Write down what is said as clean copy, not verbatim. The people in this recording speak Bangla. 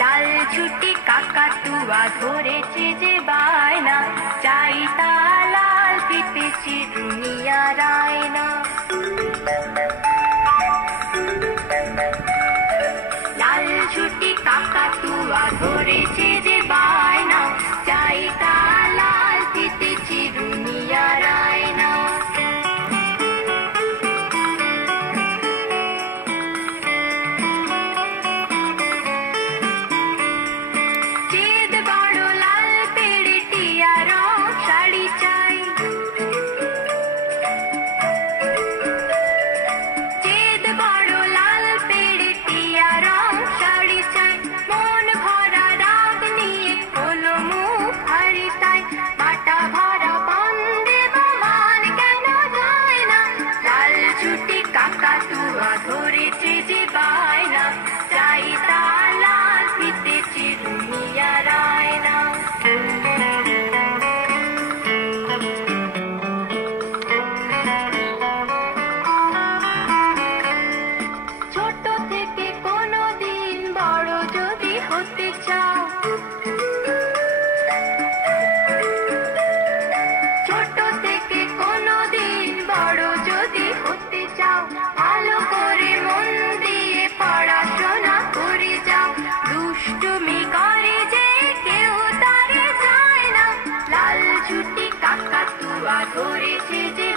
লাল ছুটি কাকাতুয়া ধরেছে যে বায়না, চাই তা লাল ফিতে চিরুনিয়া রায়না। লাল ছুটি কাকাতুয়া ধরেছে যে বায়না, চাই তা লাল ফিতে চিরুনিয়া রায়না। কাকাতুয়া ধরেছে যে বায়না, চাই তা লাল ফিতে চিরুনিয়া রায়না। ছোট থেকে কোনোদিন বড় যদি হতে চাও, ছোট থেকে কোনোদিন বড় যদি হতে চাও, ভালো করে মন দিয়ে পড়াশোনা করে যাও। দুষ্টুমি করে যে কেউ তারে যায় না, লাল ছুটি কাকাতুয়া ধরেছে যে